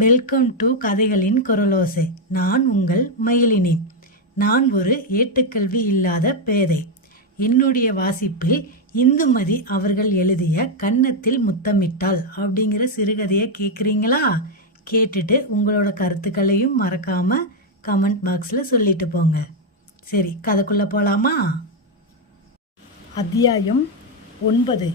Welcome to கதைகளின் குரலோசை. நான் உங்கள் மயிலினி. நான் ஒரு ஏட்டுக்கல்வி இல்லாத பேதை. என்னுடைய வாசிப்பில் இந்துமதி அவர்கள் எழுதிய கன்னத்தில் முத்தமிட்டாள் அப்படிங்கிற சிறுகதையை கேட்குறீங்களா? கேட்டுட்டு உங்களோட கருத்துக்களையும் மறக்காம கமெண்ட் பாக்ஸில் சொல்லிட்டு போங்க. சரி, கதைக்குள்ளே போகலாமா? அத்தியாயம் 9.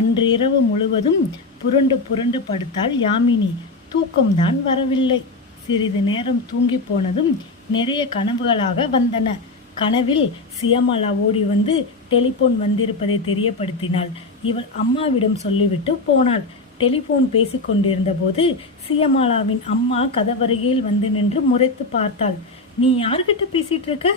அன்றிரவு முழுவதும் புரண்டு புரண்டு படுத்தாள் யாமினி. தூக்கம்தான் வரவில்லை. சிறிது நேரம் தூங்கி போனதும் நிறைய கனவுகளாக வந்தன. கனவில் சியமாலா ஓடி வந்து டெலிபோன் வந்திருப்பதை தெரியப்படுத்தினாள். இவள் அம்மாவிடம் சொல்லிவிட்டு போனாள். டெலிபோன் பேசிக்கொண்டிருந்த போது சியமாலாவின் அம்மா கதவருகையில் வந்து நின்று முறைத்து பார்த்தாள். நீ யார்கிட்ட பேசிட்டு இருக்க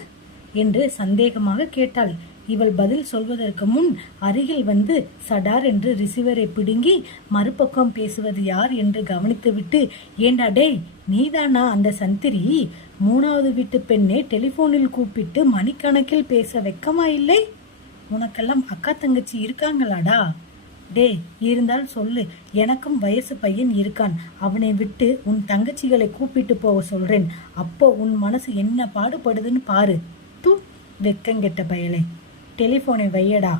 என்று சந்தேகமாக கேட்டாள். இவள் பதில் சொல்வதற்கு முன் அருகில் வந்து சடார் என்று ரிசீவரை பிடுங்கி மறுபக்கம் பேசுவது யார் என்று கவனித்துவிட்டு, ஏண்டா டேய், நீதானா அந்த சந்திரி? 3வது வீட்டு பெண்ணை டெலிபோனில் கூப்பிட்டு மணிக்கணக்கில் பேச வெக்கமா இல்லை? உனக்கெல்லாம் அக்கா தங்கச்சி இருக்காங்களாடா? டே, இருந்தால் சொல்லு. எனக்கும் வயசு பையன் இருக்கான். அவனை விட்டு உன் தங்கச்சிகளை கூப்பிட்டு போக சொல்றேன். அப்போ உன் மனசு என்ன பாடுபடுதுன்னு பாரு. தூ, வெக்கங்கெட்ட பயலே, டெலிபோனை வையடா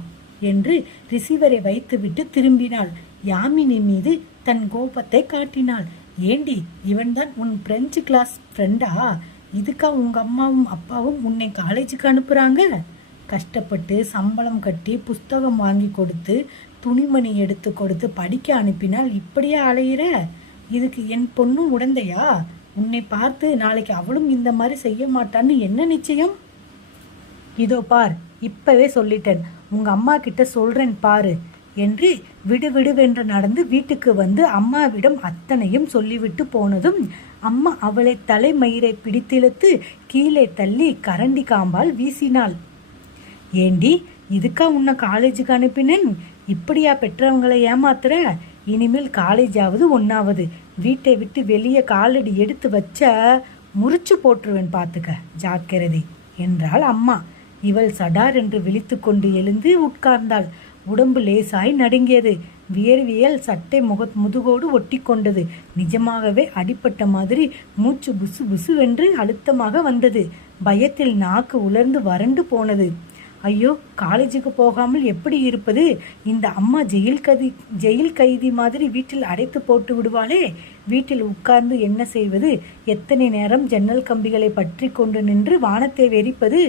என்று ரிசீவரை வைத்துவிட்டு திரும்பினாள். யாமினி மீது தன் கோபத்தை காட்டினாள். ஏண்டி, இவன்தான் உன் பிரெஞ்சு கிளாஸ் ஃப்ரெண்டா? இதுக்கா உங்க அம்மாவும் அப்பாவும் உன்னை காலேஜுக்கு அனுப்புறாங்க? கஷ்டப்பட்டு சம்பளம் கட்டி புஸ்தகம் வாங்கி கொடுத்து துணிமணி எடுத்து கொடுத்து படிக்க அனுப்பினால் இப்படியே அலையிற? இதுக்கு என் பொண்ணும் உடந்தையா? உன்னை பார்த்து நாளைக்கு அவளும் இந்த மாதிரி செய்ய மாட்டான்னு என்ன நிச்சயம்? இதோ பார், இப்பவே சொல்லிட்டேன். உங்க அம்மா கிட்ட சொல்றேன் பாரு என்று விடுவிடுவென்று நடந்து வீட்டுக்கு வந்து அம்மாவிடம் அத்தனையும் சொல்லிவிட்டு போனதும் அம்மா அவளை தலைமயிரை பிடித்திழுத்து கீழே தள்ளி கரண்டி காம்பால் வீசினாள். ஏண்டி, இதுக்கா உன்னை காலேஜுக்கு அனுப்பினேன்? இப்படியா பெற்றவங்களை ஏமாத்துற? இனிமேல் காலேஜாவது ஒன்னாவது வீட்டை விட்டு வெளியே காலடி எடுத்து வச்ச முறிச்சு போட்டுருவேன், பார்த்துக்க, ஜாக்கிரதை என்றாள் அம்மா. இவள் சடார் என்று விழித்து கொண்டு எழுந்து உட்கார்ந்தாள். உடம்பு லேசாய் நடுங்கியது. வியர்வியல் சட்டை முதுகோடு ஒட்டி கொண்டது. நிஜமாகவே அடிப்பட்ட மாதிரி மூச்சு புசு புசுவென்று அழுத்தமாக வந்தது. பயத்தில் நாக்கு உலர்ந்து வறண்டு போனது. ஐயோ, காலேஜுக்கு போகாமல் எப்படி இருப்பது? இந்த அம்மா ஜெயில் கைதி மாதிரி வீட்டில் அடைத்து போட்டு விடுவாளே. வீட்டில் உட்கார்ந்து என்ன செய்வது? எத்தனை நேரம் ஜன்னல் கம்பிகளை பற்றி கொண்டு நின்று வானத்தை வெறிப்பது?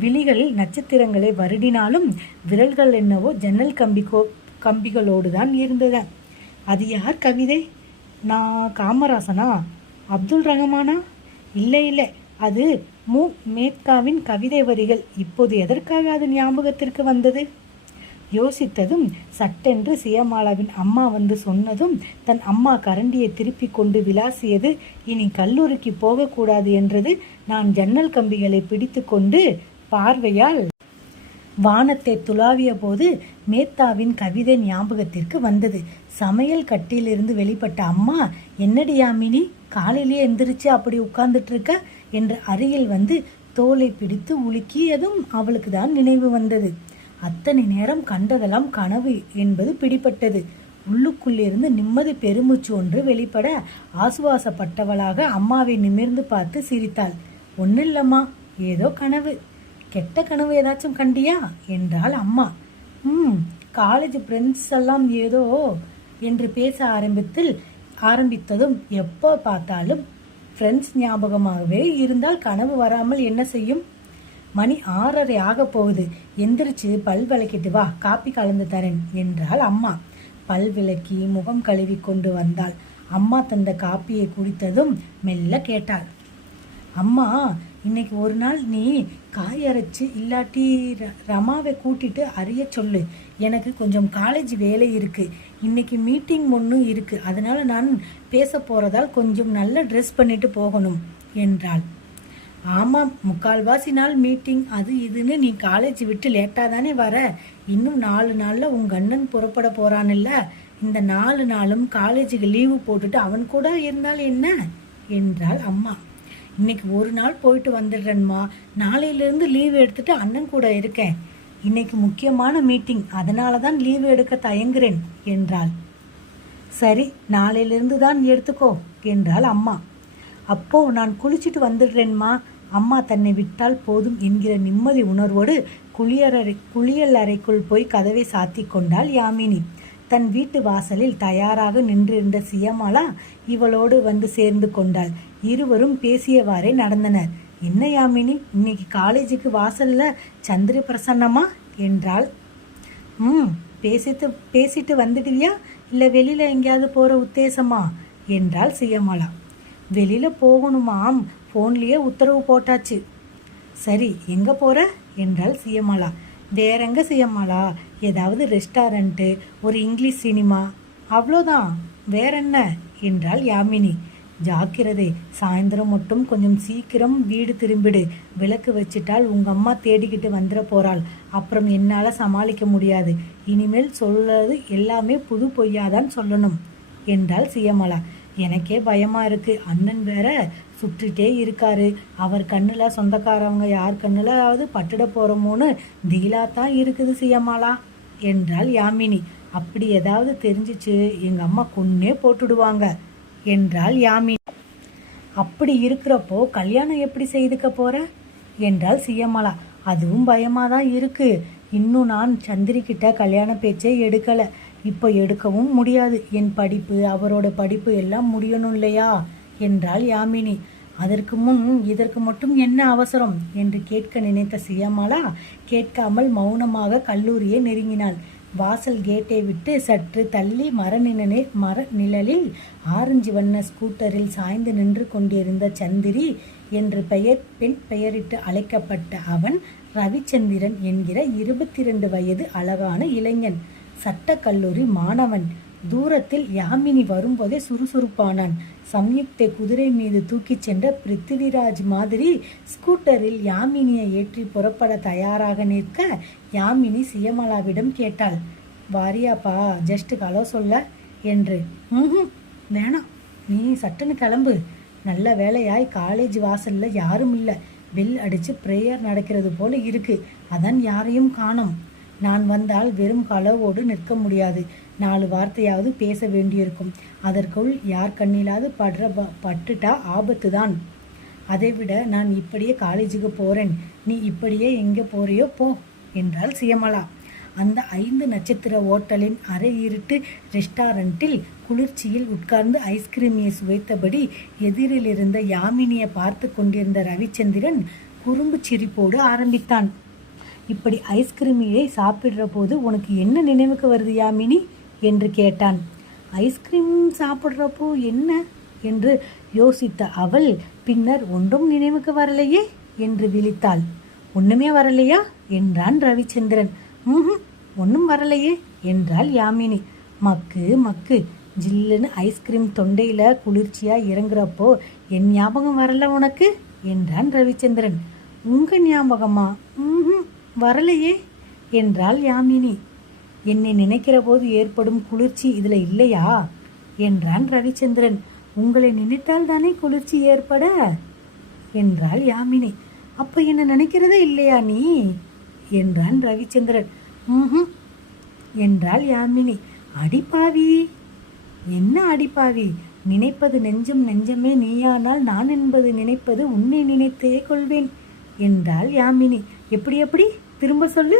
விழிகளில் நட்சத்திரங்களை வருடினாலும் விரல்கள் என்னவோ ஜன்னல் கம்பிகளோடு தான் இருந்தது. அது யார் கவிதை? நான் காமராசனா? அப்துல் ரஹ்மானா? இல்லை இல்லை, அது மேத்தாவின் கவிதை வரிகள். இப்போது எதற்காக அது ஞாபகத்திற்கு வந்தது? யோசித்ததும் சட்டென்று சியமாலாவின் அம்மா வந்து சொன்னதும் தன் அம்மா கரண்டியை திருப்பி கொண்டு விளாசியது. இனி கல்லூரிக்கு போகக்கூடாது என்றது. நான் ஜன்னல் கம்பிகளை பிடித்து கொண்டு பார்வையால் வானத்தை துளாவிய போது மேத்தாவின் கவிதை ஞாபகத்திற்கு வந்தது. சமையல் கட்டிலிருந்து வெளிப்பட்ட அம்மா, என்னடி யாமினி, காலையிலேயே எந்திரிச்சு அப்படி உட்கார்ந்துட்டு இருக்க என்று அருகில் வந்து தோலை பிடித்து உலுக்கியதும் அவளுக்கு தான் நினைவு வந்தது. அத்தனை நேரம் கண்டதெல்லாம் கனவு என்பது பிடிபட்டது. உள்ளுக்குள்ளிருந்து நிம்மதி பெருமூச்சு ஒன்று வெளிப்பட ஆசுவாசப்பட்டவளாக அம்மாவை நிமிர்ந்து பார்த்து சிரித்தாள். ஒன்னும் இல்லம்மா, ஏதோ கனவு. கெட்ட கனவு ஏதாச்சும் கண்டியா என்றாள் அம்மா. காலேஜ் ஃப்ரெண்ட்ஸ் எல்லாம் ஏதோ என்று பேச ஆரம்பித்ததும் எப்போ பார்த்தாலும் ஃப்ரெண்ட்ஸ் ஞாபகமாகவே இருந்தால் கனவு வராமல் என்ன செய்யும்? மணி 6:30 ஆக போகுது. எந்திரிச்சு பல் விளக்கிட்டு வா, காப்பி கலந்து தரேன் என்றாள் அம்மா. பல் விளக்கி முகம் கழுவி கொண்டு வந்தாள். அம்மா தந்த காப்பியை குடித்ததும் மெல்ல கேட்டாள், அம்மா, இன்னைக்கு ஒரு நாள் நீ காய் அரைச்சு இல்லாட்டி ரமாவை கூட்டிட்டு அறிய சொல்லு. எனக்கு கொஞ்சம் காலேஜ் வேலை இருக்கு. இன்னைக்கு மீட்டிங் ஒன்றும் இருக்கு. அதனால நான் பேச போறதால் கொஞ்சம் நல்ல ட்ரெஸ் பண்ணிட்டு போகணும் என்றாள். ஆமாம், 3/4 நாள் மீட்டிங் அது இதுன்னு நீ காலேஜ் விட்டு லேட்டாக தானே வர. இன்னும் 4 நாளில் உங்கள் அண்ணன் புறப்பட போறான்ல. இந்த 4 நாளும் காலேஜுக்கு லீவு போட்டுட்டு அவன் கூட இருந்தால் என்ன என்றாள் அம்மா. இன்னைக்கு ஒரு நாள் போயிட்டு வந்துடுறேன்மா. நாளையிலேருந்து லீவு எடுத்துட்டு அண்ணன் கூட இருக்கேன். இன்னைக்கு முக்கியமான மீட்டிங், அதனால தான் லீவு எடுக்க தயங்குறேன் என்றாள். சரி, நாளையிலிருந்து தான் எடுத்துக்கோ என்றாள் அம்மா. அப்போ நான் குளிச்சுட்டு வந்துடுறேன்மா. அம்மா தன்னை விட்டால் போதும் என்கிற நிம்மதி உணர்வோடு குளியல் அறைக்குள் போய் கதவை சாத்தி கொண்டாள் யாமினி. தன் வீட்டு வாசலில் தயாராக நின்றிருந்த சியமாலா இவளோடு வந்து சேர்ந்து கொண்டாள். இருவரும் பேசியவாறே நடந்தனர். என்ன யாமினி, இன்னைக்கு காலேஜுக்கு வாசல்ல சந்திர பிரசன்னமா என்றாள். பேசிட்டு வந்துடுவியா, இல்லை வெளியில எங்கேயாவது போற உத்தேசமா என்றாள் சியமாலா. வெளியில போகணுமாம், போன்லயே உத்தரவு போட்டாச்சு. சரி, எங்க போற என்றாள் சியமாலா. வேறெங்க சியமாலா, ஏதாவது ரெஸ்டாரண்ட்டு, ஒரு இங்கிலீஷ் சினிமா, அவ்வளோதான், வேறென்ன என்றாள் யாமினி. ஜாக்கிரதை, சாயந்தரம் மட்டும் கொஞ்சம் சீக்கிரம் வீடு திரும்பிடு. விளக்கு வச்சிட்டால் உங்க அம்மா தேடிக்கிட்டு வந்துட போறாள். அப்புறம் என்னால சமாளிக்க முடியாது. இனிமேல் சொல்றது எல்லாமே புது பொய்யாதான் சொல்லணும் என்றாள் சியமாலா. எனக்கே பயமா இருக்கு. அண்ணன் வேற சுற்றிட்டே இருக்காரு. அவர் கண்ணுல சொந்தக்காரவங்க யார் கண்ணுலாவது பட்டுட போறோமோன்னு தீலாத்தான் இருக்குது சியமாலா என்றாள் யாமினி. அப்படி ஏதாவது தெரிஞ்சிச்சு எங்க அம்மா கொன்னே போட்டுடுவாங்க என்றாள் யாமினி. அப்படி இருக்கிறப்போ கல்யாணம் எப்படி செய்துக்க போற என்றாள் சியமாலா. அதுவும் பயமாதான் இருக்கு. இன்னும் நான் சந்திரிக்கிட்ட கல்யாண பேச்சே எடுக்கல. இப்போ எடுக்கவும் முடியாது. என் படிப்பு, அவரோட படிப்பு எல்லாம் முடியணும் இல்லையா என்றாள் யாமினி. அதற்கு முன் இதற்கு மட்டும் என்ன அவசரம் என்று கேட்க நினைத்த சியமாலா கேட்காமல் மௌனமாக கல்லூரியை நெருங்கினாள். வாசல் கேட்டை விட்டு சற்று தள்ளி மர நிழலில் ஆரஞ்சு வண்ண ஸ்கூட்டரில் சாய்ந்து நின்று கொண்டிருந்த சந்திரி என்று பெண் பெயரிட்டு அழைக்கப்பட்ட அவன் ரவிச்சந்திரன் என்கிற 22 வயது அழகான இளைஞன், சட்டக்கல்லூரி மாணவன். தூரத்தில் யாமினி வரும்போதே சுறுசுறுப்பானான். சம்யுக்தை குதிரை மீது தூக்கிச் சென்ற பிருத்திவிராஜ் மாதிரி ஸ்கூட்டரில் யாமினியை ஏற்றி புறப்பட தயாராக நிற்க யாமினி சியமாலாவிடம் கேட்டாள். வாரியாப்பா, ஜஸ்ட் ஹலோ சொல்ல என்று. வேணாம், நீ சட்டுன்னு கிளம்பு. நல்ல வேலையாய் காலேஜ் வாசல்ல யாரும் இல்லை. பெல் அடிச்சு ப்ரேயர் நடக்கிறது போல இருக்கு. அதான் யாரையும் காணோம். நான் வந்தால் வெறும் களவோடு நிற்க முடியாது. 4 வார்த்தையாவது பேச வேண்டியிருக்கும். அதற்குள் யார் கண்ணிலாவது பட்டுட்டா ஆபத்து தான். அதைவிட நான் இப்படியே காலேஜுக்கு போறேன். நீ இப்படியே எங்கே போறியோ போ என்றாள் சியமாலா. அந்த 5 நட்சத்திர ஓட்டலின் அரை இருட்டு ரெஸ்டாரண்ட்டில் குளிர்ச்சியில் உட்கார்ந்து ஐஸ்கிரீமியை சுவைத்தபடி எதிரில் இருந்த யாமினியை பார்த்து கொண்டிருந்த ரவிச்சந்திரன் குறும்பு சிரிப்போடு ஆரம்பித்தான். இப்படி ஐஸ்கிரீமியை சாப்பிடுற போது உனக்கு என்ன நினைவுக்கு வருது யாமினி என்று கேட்டான். ஐஸ்கிரீம் சாப்பிட்றப்போ என்ன என்று யோசித்த அவள் பின்னர் ஒன்றும் நினைவுக்கு வரலையே என்று விழித்தாள். ஒண்ணுமே வரலையா என்றான் ரவிச்சந்திரன். ஒன்றும் வரலையே என்றாள் யாமினி. மக்கு மக்கு, ஜில்லுன்னு ஐஸ்கிரீம் தொண்டையில குளிர்ச்சியா இறங்குறப்போ என் ஞாபகம் வரல உனக்கு என்றான் ரவிச்சந்திரன். உங்க ஞாபகமா? வரலையே என்றாள் யாமினி. என்னை நினைக்கிற போது ஏற்படும் குளிர்ச்சி இதுல இல்லையா என்றான் ரவிச்சந்திரன். உங்களை நினைத்தால் தானே குளிர்ச்சி ஏற்பட என்றாள் யாமினி. அப்ப என்ன நினைக்கிறதே இல்லையா நீ என்றான் ரவிச்சந்திரன். என்றாள் யாமினி. அடிப்பாவி. என்ன அடிப்பாவி? நினைப்பது நெஞ்சம் நெஞ்சமே நீயானால் நான் என்பது நினைப்பது உன்னை நினைத்தே கொள்வேன் என்றாள் யாமினி. எப்படி எப்படி திரும்ப சொல்லு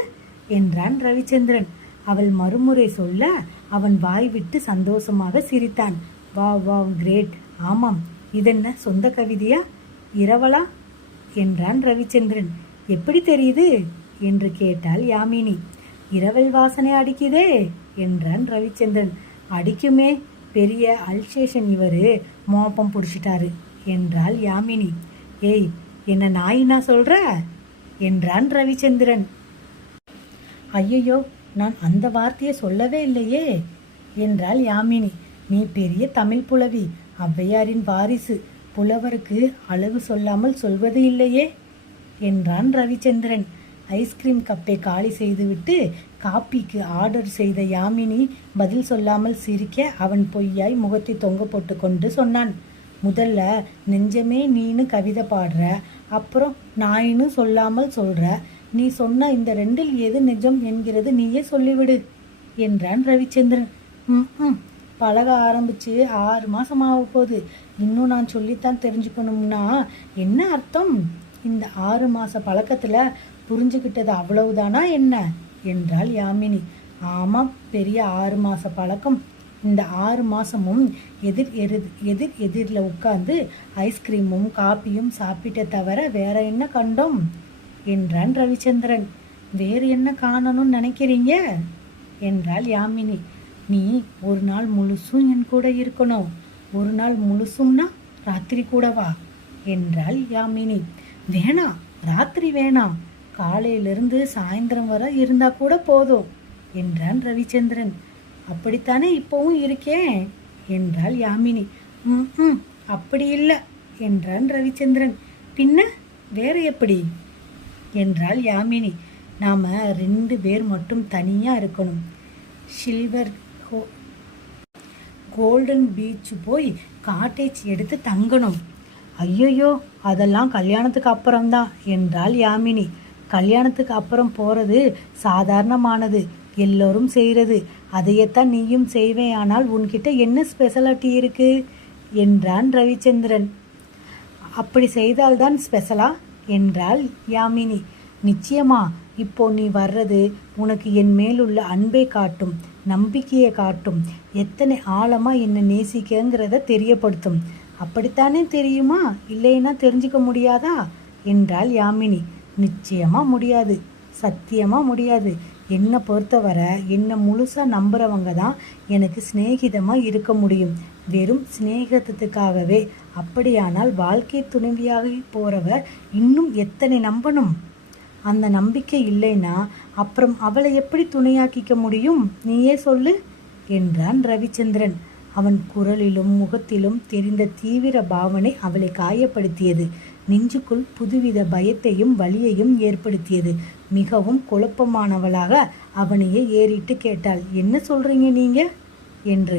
என்றான் ரவிச்சந்திரன். அவள் மறுமுறை சொல்ல அவன் வாய் விட்டு சந்தோஷமாக சிரித்தான். வா வா, கிரேட். ஆமாம், இதென்ன சொந்த கவிதையா, இரவலா என்றான் ரவிச்சந்திரன். எப்படி தெரியுது என்று கேட்டாள் யாமினி. இரவல் வாசனை அடிக்குதே என்றான் ரவிச்சந்திரன். அடிக்குமே, பெரிய அல்சேஷன் இவரு, மோப்பம் பிடிச்சிட்டாரு என்றாள் யாமினி. ஏய், என்ன நாயினா சொல்ற என்றான் ரவிச்சந்திரன். ஐயையோ, நான் அந்த வார்த்தையை சொல்லவே இல்லையே என்றாள் யாமினி. நீ பெரிய தமிழ் புலவி, ஔவையாரின் வாரிசு. புலவருக்கு அழகு சொல்லாமல் சொல்வது இல்லையே என்றான் ரவிச்சந்திரன். ஐஸ்கிரீம் கப்பை காலி செய்துவிட்டு காப்பிக்கு ஆர்டர் செய்த யாமினி பதில் சொல்லாமல் சிரிக்க அவன் பொய்யாய் முகத்தை தொங்க போட்டு கொண்டு சொன்னான். முதல்ல நெஞ்சமே நீனு கவிதை பாடுற, அப்புறம் நாயின்னு சொல்லாமல் சொல்ற. நீ சொன்ன இந்த 2இல் எது நிஜம் என்கிறது நீயே சொல்லிவிடு என்றான் ரவிச்சந்திரன். பழக ஆரம்பித்து 6 மாதம் ஆக போகுது. இன்னும் நான் சொல்லித்தான் தெரிஞ்சுக்கணும்னா என்ன அர்த்தம்? இந்த 6 மாத பழக்கத்தில் புரிஞ்சுக்கிட்டது அவ்வளவுதானா என்ன என்றாள் யாமினி. ஆமாம், பெரிய 6 மாத பழக்கம். இந்த 6 மாதமும் எதிரில் உட்கார்ந்து ஐஸ்கிரீமும் காப்பியும் சாப்பிட்ட தவிர வேற என்ன கண்டோம் என்றான் ரவிச்சந்திரன். வேறு என்ன காணணும்னு நினைக்கிறீங்க என்றாள் யாமினி. நீ ஒரு நாள் முழுசும் என் கூட இருக்கணும். ஒரு நாள் முழுசும்னா ராத்திரி கூடவா என்றாள் யாமினி. வேணாம், ராத்திரி வேணாம், காலையிலிருந்து சாயந்தரம் வரை இருந்தா கூட போதும் என்றான் ரவிச்சந்திரன். அப்படித்தானே இப்போவும் இருக்கேன் என்றாள் யாமினி. ம் அப்படி இல்லை என்றான் ரவிச்சந்திரன். பின்ன வேற எப்படி என்றாள் யாமினி. நாம் 2 பேர் மட்டும் தனியாக இருக்கணும். சில்வர் கோல்டன் பீச் போய் காட்டேஜ் எடுத்து தங்கணும். ஐயோ, அதெல்லாம் கல்யாணத்துக்கு அப்புறம்தான் என்றாள் யாமினி. கல்யாணத்துக்கு அப்புறம் போகிறது சாதாரணமானது, எல்லோரும் செய்கிறது. அதையத்தான் நீயும் செய்வேன். ஆனால் உன்கிட்ட என்ன ஸ்பெஷாலிட்டி இருக்கு என்றான் ரவிச்சந்திரன். அப்படி செய்தால்தான் ஸ்பெஷலா என்றாள் யாமினி. நிச்சயமா, இப்போ நீ வர்றது உனக்கு என் மேலுள்ள அன்பை காட்டும், நம்பிக்கையை காட்டும், எத்தனை ஆழமாக என்னை நேசிக்கங்கிறத தெரியப்படுத்தும். அப்படித்தானே தெரியுமா? இல்லைன்னா தெரிஞ்சுக்க முடியாதா என்றாள் யாமினி. நிச்சயமாக முடியாது, சத்தியமாக முடியாது. என்னை பொறுத்தவரை என்னை முழுசாக நம்புகிறவங்க தான் எனக்கு சிநேகிதமாக இருக்க முடியும், வெறும் சிநேகிதத்துக்காகவே. அப்படியானால் வாழ்க்கை துணைவியாக போகிறவ இன்னும் எத்தனை நம்பணும்? அந்த நம்பிக்கை இல்லைன்னா அப்புறம் அவளை எப்படி துணையாக்கிக்க முடியும்? நீயே சொல்லு என்றான் ரவிச்சந்திரன். அவன் குரலிலும் முகத்திலும் தெரிந்த தீவிர பாவனை அவளை காயப்படுத்தியது. நெஞ்சுக்குள் புதுவித பயத்தையும் வலியையும் ஏற்படுத்தியது. மிகவும் குழப்பமானவளாக அவனையே ஏறிட்டு கேட்டாள், என்ன சொல்றீங்க நீங்க என்று.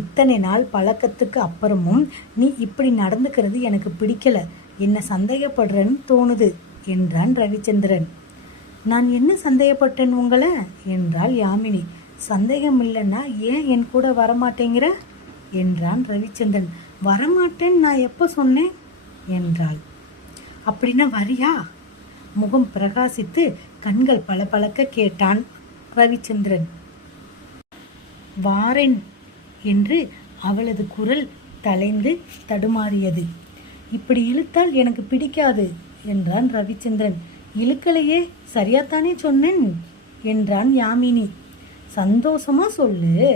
இத்தனை நாள் பழக்கத்துக்கு அப்புறமும் நீ இப்படி நடந்துக்கிறது எனக்கு பிடிக்கல, என்ன சந்தேகப்படுறன்னு தோணுது என்றான் ரவிச்சந்திரன். நான் என்ன சந்தேகப்பட்டேன் உங்களை என்றாள் யாமினி. சந்தேகம் இல்லைன்னா ஏன் என் கூட வரமாட்டேங்கிற என்றான் ரவிச்சந்திரன். வரமாட்டேன் நான் எப்போ சொன்னேன் என்றாள். அப்படின்னா வரியா? முகம் பிரகாசித்து கண்கள் பளபளக்க கேட்டான் ரவிச்சந்திரன். வாரேன் என்று அவளது குரல் தலைந்து தடுமாறியது. இப்படி இழுத்தால் எனக்கு பிடிக்காது என்றான் ரவிச்சந்திரன். இழுக்கலையே, சரியாத்தானே சொன்னேன் என்றான் யாமினி. சந்தோஷமா சொல்லு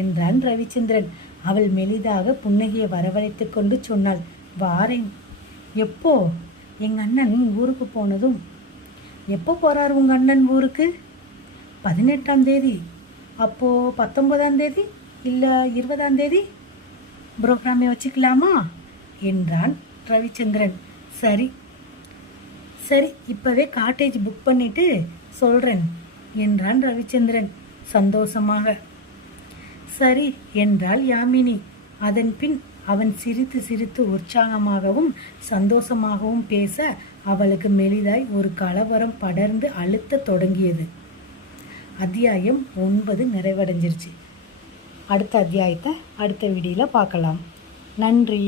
என்றான் ரவிச்சந்திரன். அவள் மெலிதாக புன்னகையை வரவழைத்து கொண்டு சொன்னாள், வாரேன். எப்போ? எங்கள் அண்ணன் ஊருக்கு போனதும். எப்போ போகிறார் உங்கள் அண்ணன் ஊருக்கு? 18ஆம் தேதி. அப்போது 19ஆம் தேதி இல்லை 20ஆம் தேதி ப்ரோக்ராமை வச்சுக்கலாமா என்றான் ரவிச்சந்திரன். சரி சரி, இப்போவே காட்டேஜ் புக் பண்ணிட்டு சொல்கிறேன் என்றான் ரவிச்சந்திரன் சந்தோஷமாக. சரி என்றாள் யாமினி. அதன் பின் அவன் சிரித்து சிரித்து உற்சாகமாகவும் சந்தோஷமாகவும் பேச அவளுக்கு மெலிதாய் ஒரு கலவரம் படர்ந்து அழுத்த தொடங்கியது. அத்தியாயம் 9 நிறைவடைஞ்சிருச்சு. அடுத்த அத்தியாயத்தை அடுத்த வீடியோவில் பார்க்கலாம். நன்றி.